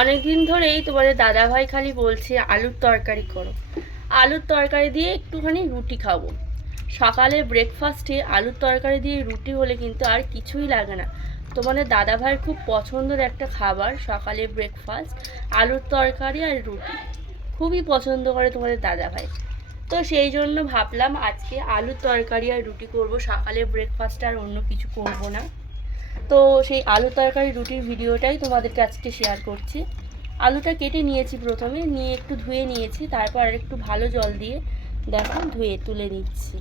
অনেকদিন ধরেই তোমাদের দাদাভাই খালি বলছে আলুর তরকারি করো, আলুর তরকারি দিয়ে একটুখানি রুটি খাবো। সকালে ব্রেকফাস্টে আলুর তরকারি দিয়ে রুটি হলে কিন্তু আর কিছুই লাগে না। তোমাদের দাদাভাইয়ের খুব পছন্দের একটা খাবার সকালে ব্রেকফাস্ট, আলুর তরকারি আর রুটি। খুবই পছন্দ করে তোমাদের দাদাভাই। তো সেই জন্য ভাবলাম আজকে আলুর তরকারি আর রুটি করব, সকালে ব্রেকফাস্ট আর অন্য কিছু করব না। তো সেই আলু তরকারি রুটির ভিডিওটাই তোমাদেরকে আজকে শেয়ার করছি। আলুটা কেটে নিয়েছি, প্রথমে নিয়ে একটু ধুয়ে নিয়েছি, তারপর আর একটু ভালো জল দিয়ে দেখো ধুয়ে তুলে নিচ্ছি।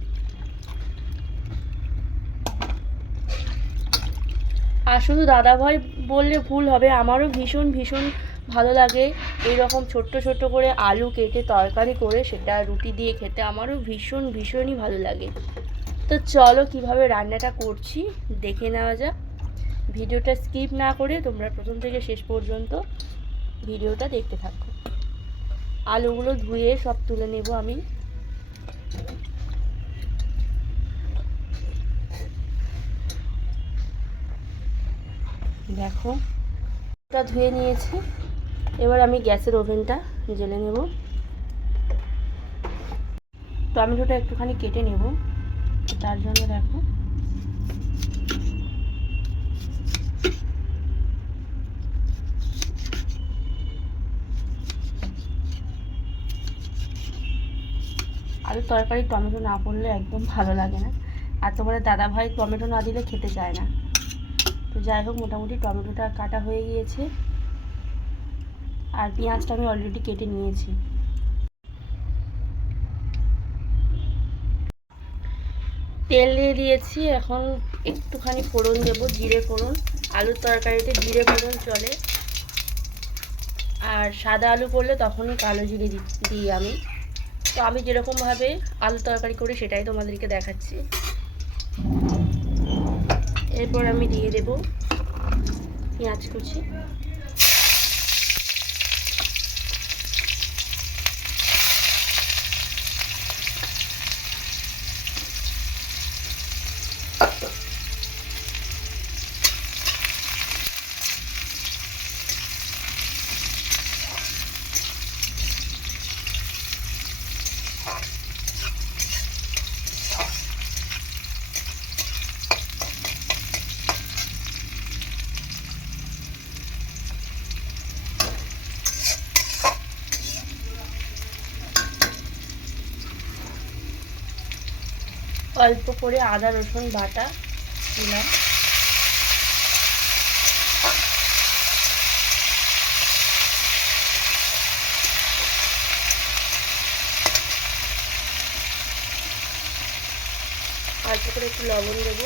আর শুধু দাদাভাই বললে ভুল হবে, আমারও ভীষণ ভীষণ ভালো লাগে এইরকম ছোট্ট ছোট্ট করে আলু কেটে তরকারি করে সেটা রুটি দিয়ে খেতে, আমারও ভীষণ ভীষণই ভালো লাগে। তো চলো কিভাবে রান্নাটা করছি দেখে নেওয়া যাক। ভিডিওটা স্কিপ না করে তোমরা প্রথম থেকে শেষ পর্যন্ত ভিডিওটা দেখতে থাকো। আলুগুলো ধুয়ে সব তুলে নেব আমি। দেখো এটা ধুয়ে নিয়েছি। এবার আমি গ্যাসের ওভেনটা জ্বেলে নেব। টমেটোটা একটুখানি কেটে নেব, তার জন্য দেখো আলুর তরকারি টমেটো না পড়লে একদম ভালো লাগে না, আর তোমাদের দাদাভাই টমেটো না দিলে খেতে চায় না। তো যাই হোক, মোটামুটি টমেটোটা কাটা হয়ে গিয়েছে, আর পেঁয়াজটা আমি অলরেডি কেটে নিয়েছি। তেল দিয়ে দিয়েছি, এখন একটুখানি ফোড়ন দেবো, জিরে ফোড়ন। আলুর তরকারিতে জিরে ফোড়ন চলে, আর সাদা আলু করলে তখনই কালো জিরে দিই আমি। তো আমি যেরকমভাবে আলু তরকারি করি সেটাই তোমাদেরকে দেখাচ্ছি। এরপর আমি দিয়ে দেব পেঁয়াজ কুচি। অল্প করে আদা রসুন বাটা দিলাম। অল্প করে একটু লবণ দেবো,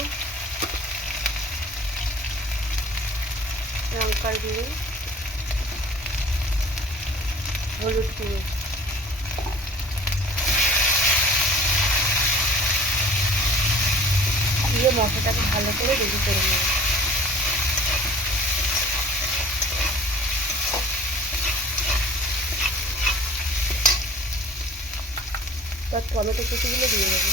লঙ্কার গুঁড়ো, হলুদ গুঁড়ো। দিয়ে মশলাটাকে ভালো করে রেডি করে নেব। তার টমেটো কুচিগুলো দিয়ে দেবো।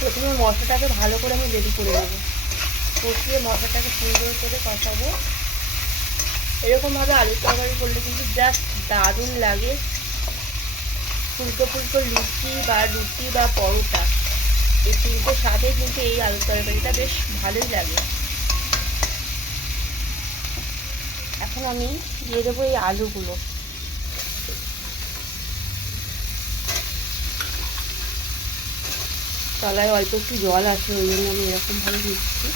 প্রথমে মশলাটাকে ভালো করে আমি রেডি করে নেবো, কষিয়ে মশলাটাকে সুন্দর করে কষাবো। এরকমভাবে আলুর তরকারি করলে কিন্তু জাস্ট দারুণ লাগে। ফুলকো ফুলকো রুটি বা পরোটা, এই তিনটের সাথে কিন্তু এই আলুর তরকারিটা বেশ ভালোই লাগে। এখন আমি দিয়ে দেবো এই আলুগুলো। তলায় অল্প একটু জল আছে, ওই জন্য আমি এরকমভাবে দিচ্ছি।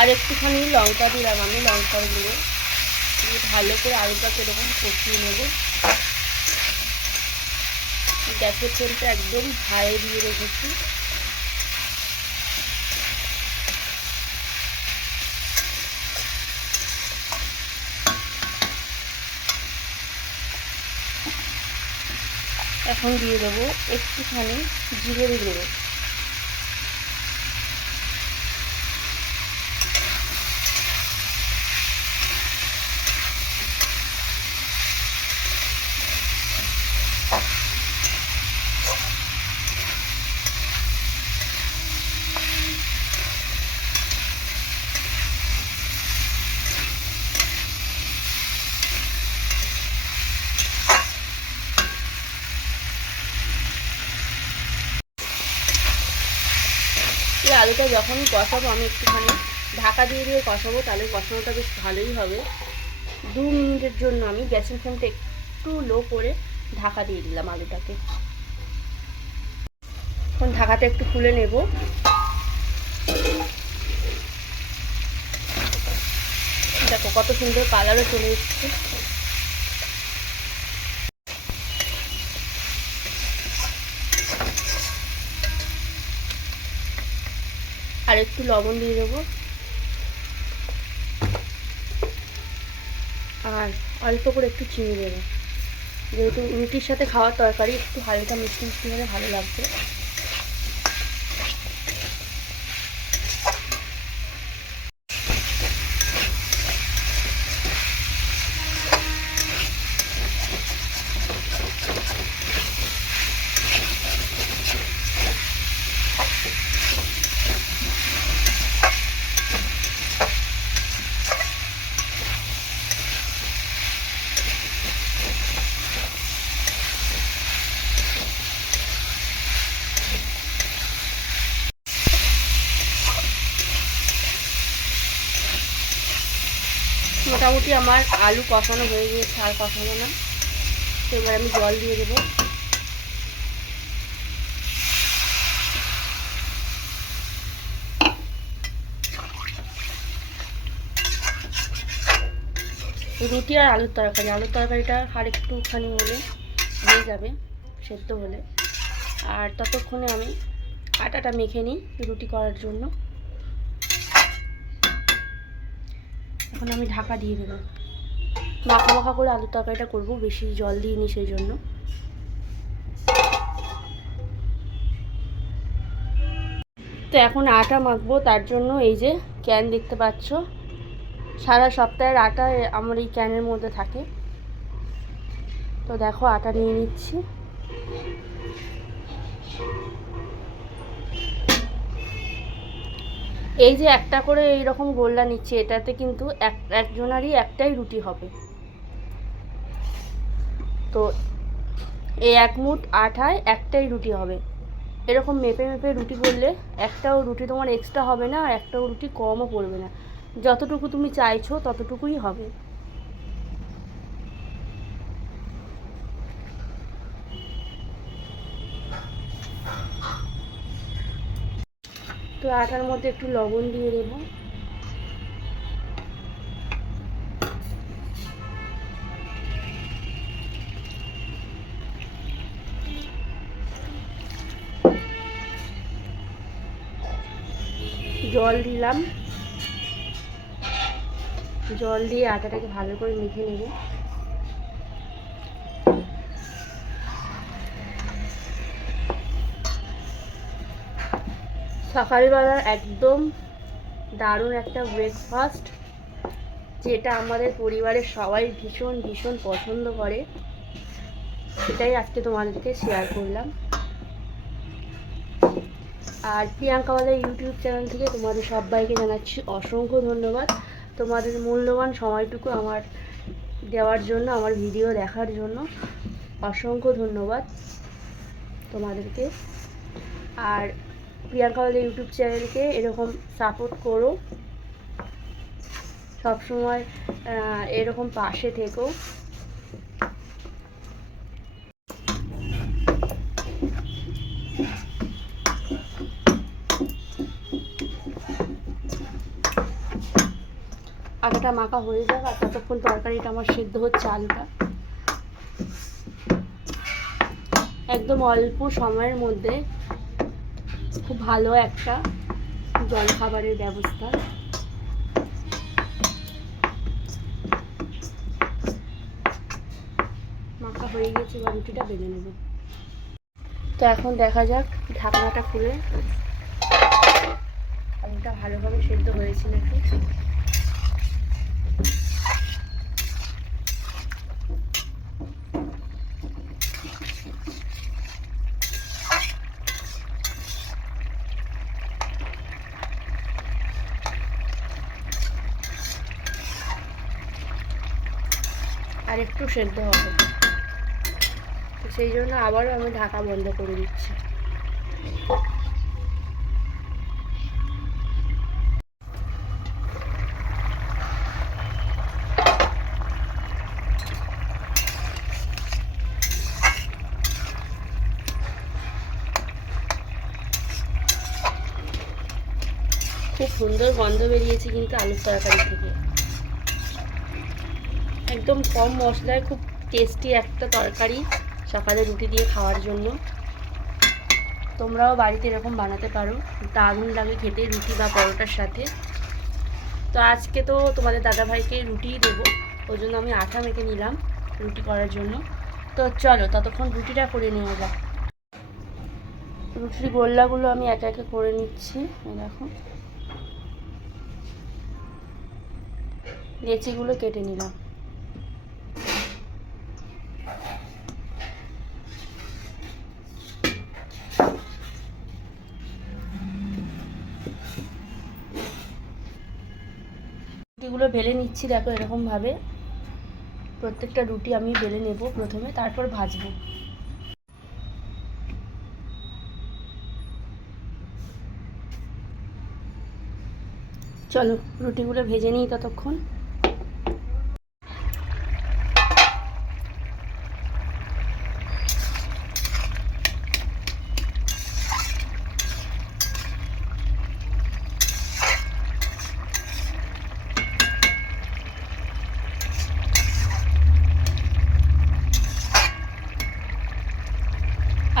আর একটুখানি লঙ্কা দিলাম আমি, লঙ্কার গুঁড়ো দিয়ে ভালো করে আলুটাকে এরকম কষিয়ে নেব। গ্যাসের ফ্লেমটা একদম হাই দিয়ে রেখেছি। এখন দিয়ে দেবো একটুখানি জিরের গুঁড়ো। এই আলুটা যখন কষাবো আমি একটুখানি ঢাকা দিয়ে দিয়ে কষাবো, তাহলে কষানোটা বেশ ভালোই হবে। 2 মিনিটের জন্য আমি গ্যাসের ফ্লেমটা একটু লো করে ঢাকা দিয়ে দিলাম আলুটাকে। এখন ঢাকাটা একটু খুলে নেব। দেখো কত সুন্দর কালারও চলে এসছে। আর একটু লবণ দিয়ে দেবো, আর অল্প করে একটু চিনি দেবো। যেহেতু রুটির সাথে খাওয়ার তরকারি, একটু হালকা মিষ্টি মিষ্টি হলে ভালো লাগবে। মোটামুটি আমার আলু কষানো হয়ে গিয়েছে, আর কষানো না। তো এবার আমি জল দিয়ে দেবো। রুটি আর আলুর তরকারিটা আর একটুখানি হলে হয়ে যাবে, সেদ্ধ হলে। আর ততক্ষণে আমি আটাটা মেখে নিই রুটি করার জন্য। এখন আমি ঢাকা দিয়ে দেবো। মাখা মাখা করে আলুর তরকারিটা করবো, বেশি জল দিইনি সেই জন্য। তো এখন আটা মাখবো, তার জন্য এই যে ক্যান দেখতে পাচ্ছ, সারা সপ্তাহের আটা আমার এই ক্যানের মধ্যে থাকে। তো দেখো আটা নিয়ে নিচ্ছি। এই যে একটা করে এইরকম গোল্লা নিচ্ছি, এটাতে কিন্তু একজনারই একটাই রুটি হবে। তো এই 1 মুঠ আটায় একটাই রুটি হবে। এরকম মেপে মেপে রুটি করলে একটাও রুটি তোমার এক্সট্রা হবে না, আর একটাও রুটি কমও পড়বে না। যতটুকু তুমি চাইছো ততটুকুই হবে। তো আটার মধ্যে একটু লবণ দিয়ে দেবো। জল দিলাম, জল দিয়ে আটাটাকে ভালো করে মেখে নেব। সকালবেলার একদম দারুণ একটা ব্রেকফাস্ট, যেটা আমাদের পরিবারের সবাই ভীষণ ভীষণ পছন্দ করে, সেটাই আজকে তোমাদেরকে শেয়ার করলাম। আর প্রিয়াঙ্কাওয়ালা ইউটিউব চ্যানেল থেকে তোমাদের সবাইকে জানাচ্ছি অসংখ্য ধন্যবাদ। তোমাদের মূল্যবান সময়টুকু আমার দেওয়ার জন্য, আমার ভিডিও দেখার জন্য অসংখ্য ধন্যবাদ তোমাদেরকে। আর প্রিয়াঙ্কাওয়ালা ইউটিউব চ্যানেলকে এরকম সাপোর্ট করো, সবসময় এরকম পাশে থেকো। আটাটা মাখা হয়ে যাবে আর ততক্ষণ তরকারিটা আমার সেদ্ধ হচ্ছে আলুটা। একদম অল্প সময়ের মধ্যে খুব ভালো একটা জলখাবারের ব্যবস্থা। মাখা হয়ে গেছে, এবার রুটিটা বেলে নেব। তো এখন দেখা যাক ঢাকনাটা খুলে আলুটা ভালোভাবে সেদ্ধ হয়েছে নাকি। আর একটু সেদ্ধ হবে, তো সেই জন্য আবারও আমি ঢাকা বন্ধ করে দিচ্ছি। খুব সুন্দর গন্ধ বেরিয়েছে কিন্তু আলুর তরকারি থেকে। একদম কম মশলায় খুব টেস্টি একটা তরকারি সকালে রুটি দিয়ে খাওয়ার জন্য। তোমরাও বাড়িতে এরকম বানাতে পারো, দারুণ লাগে খেতে রুটি বা পরোটার সাথে। তো আজকে তো তোমাদের দাদাভাইকে রুটিই দেবো, ওই জন্য আমি আটা মেখে নিলাম রুটি করার জন্য। তো চলো ততক্ষণ রুটিটা করে নিয়ে যাক। রুটির গোল্লাগুলো আমি একে একে করে নিচ্ছি। দেখো লেচিগুলো কেটে নিলাম। রুটিগুলো বেলে নিচ্ছি, দেখো এরকমভাবে প্রত্যেকটা রুটি আমি বেলে নেব প্রথমে, তারপর ভাজবো। চলো রুটিগুলো ভেজে নিই ততক্ষণ।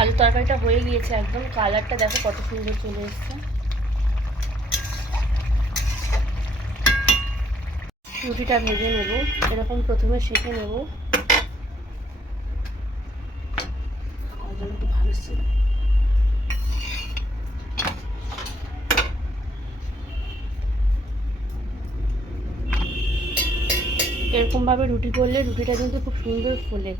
আলু তরকারিটা হয়ে গিয়েছে, একদম কালারটা দেখো কত সুন্দর চলে এসছে। রুটিটা ভেজে নেব, এরকম প্রথমে সেঁকে নেব। এরকমভাবে রুটি করলে রুটিটা কিন্তু খুব সুন্দর ফোলে।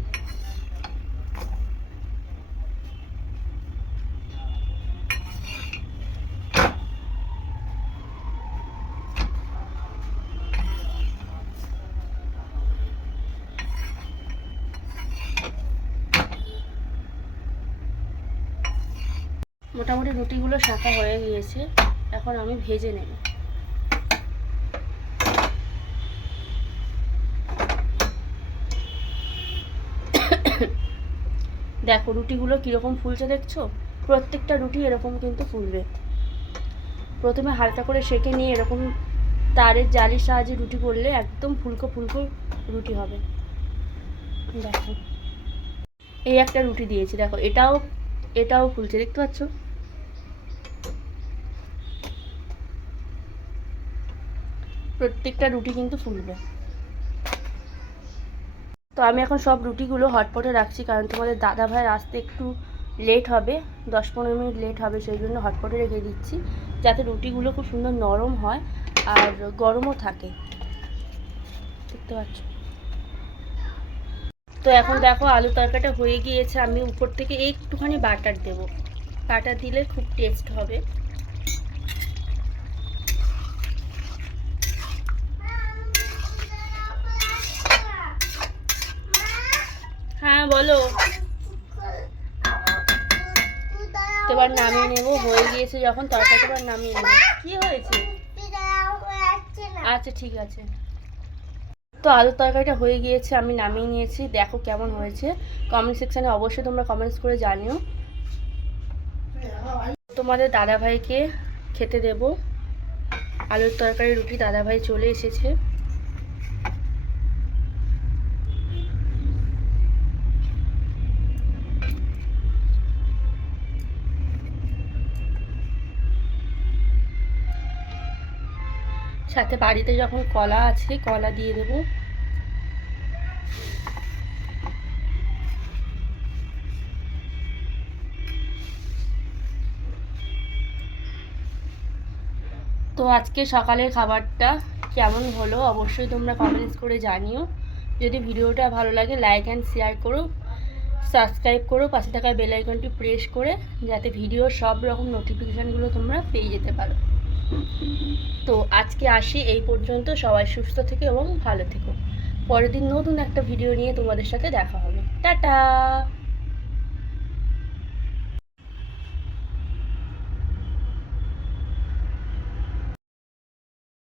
মোটামুটি রুটিগুলো শাঁকা হয়ে গিয়েছে, এখন আমি ভেজে নেব। দেখো রুটিগুলো কীরকম ফুলছে দেখছো, প্রত্যেকটা রুটি এরকম কিন্তু ফুলবে। প্রথমে হালকা করে সেঁকে নিয়ে এরকম তারের জালির সাহায্যে রুটি করলে একদম ফুলকো ফুলকো রুটি হবে। দেখো এই একটা রুটি দিয়েছি, দেখো এটাও ফুলছে, দেখতে পাচ্ছ। প্রত্যেকটা রুটি কিন্তু ফুলবে। তো আমি এখন সব রুটিগুলো হটপটে রাখছি, কারণ তোমাদের দাদাভাই আসতে একটু লেট হবে, 10-15 মিনিট লেট হবে, সেই জন্য হটপটে রেখে দিচ্ছি যাতে রুটিগুলো খুব সুন্দর নরম হয় আর গরমও থাকে, দেখতে পাচ্ছ। তো এখন দেখো আলু তরকারিটা হয়ে গিয়েছে, আমি উপর থেকে একটুখানি বাটার দেব, বাটার দিলে খুব টেস্ট হবে। হ্যাঁ বলো। এবার নামিয়ে নেব, হয়ে গিয়েছে যখন তরকারিটা এবার নামিয়ে নেব। কি হয়েছে? আচ্ছা ঠিক আছে। তো আলুর তরকারিটা হয়ে গিয়েছে, আমি নামিয়ে নিয়েছি, দেখো কেমন হয়েছে। কমেন্ট সেকশানে অবশ্যই তোমরা কমেন্টস করে জানিও। তোমাদের দাদাভাইকে খেতে দেব আলুর তরকারি রুটি, দাদাভাই চলে এসেছে। সাথে বাড়িতে যখন কলা আছে কলা দিয়ে দেবো। তো আজকে সকালের খাবারটা কেমন হলো অবশ্যই তোমরা কমেন্টস করে জানিও। যদি ভিডিওটা ভালো লাগে লাইক অ্যান্ড শেয়ার করো, সাবস্ক্রাইব করো, পাশে থাকা বেল আইকনটি প্রেস করে, যাতে ভিডিওর সব রকম নোটিফিকেশানগুলো তোমরা পেয়ে যেতে পারো। তো আজকে আসি এই পর্যন্ত। সবাই সুস্থ থেকো এবং ভালো থেকো। পরের দিন নতুন একটা ভিডিও নিয়ে তোমাদের সাথে দেখা হবে। টাটা।